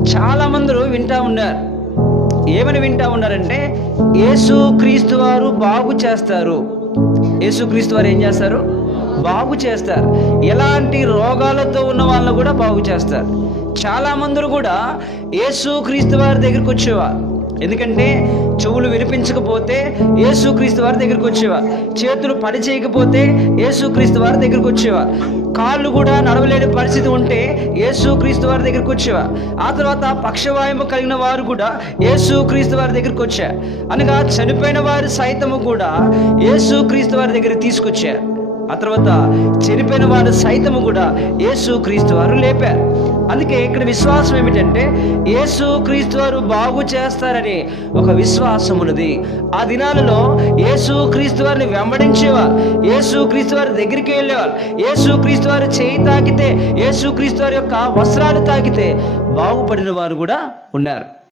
చాలా మంది వింటా ఉన్నారు. ఏమని వింటా ఉన్నారంటే, యేసుక్రీస్తు వారు బాగు చేస్తారు. యేసుక్రీస్తు వారు ఏం చేస్తారు? బాగు చేస్తారు. ఎలాంటి రోగాలతో ఉన్న వాళ్ళని కూడా బాగు చేస్తారు. చాలా మంది కూడా యేసుక్రీస్తు వారి దగ్గరికి వచ్చేవారు. ఎందుకంటే చెవులు వినిపించకపోతే యేసుక్రీస్తు వారి దగ్గరికి వచ్చేవారు. చేతులు పని చేయకపోతే యేసుక్రీస్తు వారి దగ్గరికి వచ్చేవారు. కాళ్ళు కూడా నడవలేని పరిస్థితి ఉంటే యేసుక్రీస్తు వారి దగ్గరికి వచ్చేవారు. ఆ తర్వాత పక్షవాయువు కలిగిన వారు కూడా యేసుక్రీస్తు వారి దగ్గరికి వచ్చారు. అనగా చనిపోయిన వారు సైతము కూడా యేసుక్రీస్తు వారి దగ్గరికి తీసుకొచ్చారు. ఆ తర్వాత చనిపోయిన వారు సైతము కూడా యేసుక్రీస్తు వారు లేపారు. అందుకే ఇక్కడ విశ్వాసం ఏమిటంటే, యేసుక్రీస్తు వారు బాగు చేస్తారని ఒక విశ్వాసం ఉన్నది. ఆ దినాలలో యేసుక్రీస్తు వారిని వెంబడించేవారు, యేసుక్రీస్తు వారి దగ్గరికి వెళ్ళేవారు. యేసుక్రీస్తు వారి చేయి తాకితే, యేసుక్రీస్తు వారి యొక్క వస్త్రాలు తాకితే బాగుపడిన వారు కూడా ఉన్నారు.